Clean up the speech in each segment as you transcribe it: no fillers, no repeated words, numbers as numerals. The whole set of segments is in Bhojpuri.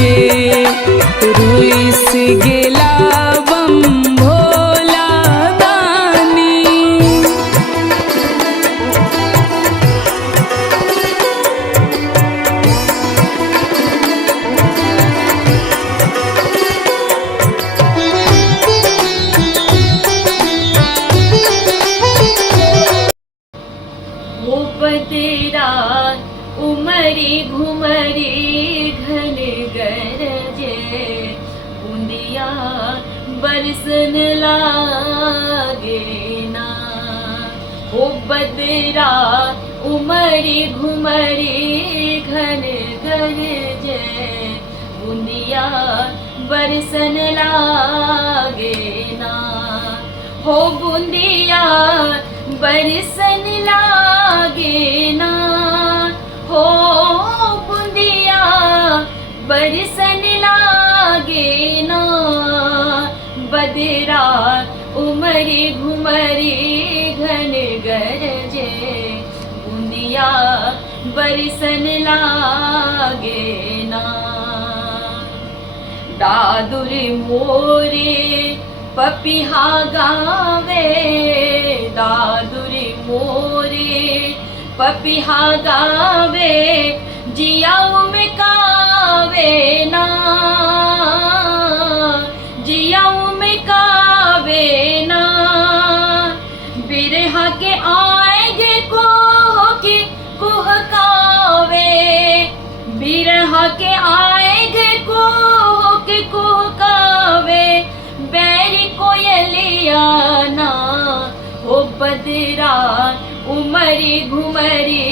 गे रुइस गेला बम भोला दानी। वो बतेरा उमरी घुमरी घन गरजे बूंदिया बरसन लागे ना। वो बतेरा उमरी घुमरी घन गरजे बूंदिया बरसन लागे ना। हो बूंदिया बरसन लागे ना। हो बूंदिया बरसन लागे ना। बदरा उमरी घुमरी घन गरजे बूंदिया बरसन लागे ना। दादुर मोरे पपिहा गावे दादुर मोरे पपिहा गावे जियाऊ में कावे ना। जियाऊ में कावे ना। बिरहा के आएगे कोह कुहकावे। बिरहा के आएगे कोह कुहकावे बैरी कोयलिया ना। हो बदरा उमरी घुमरी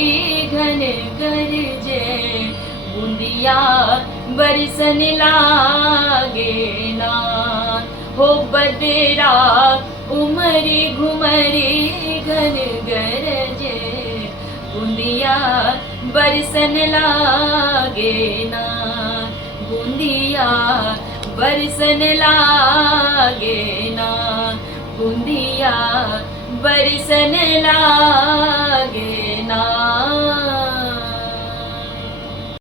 घन गरजे बूंदिया बरसन लागे ना। हो बदरा उमरी घुमरी घन गरजे बूंदिया बरसन लागे ना। बूंदिया बरसन लागे ना। बूंदिया बरसन लागे।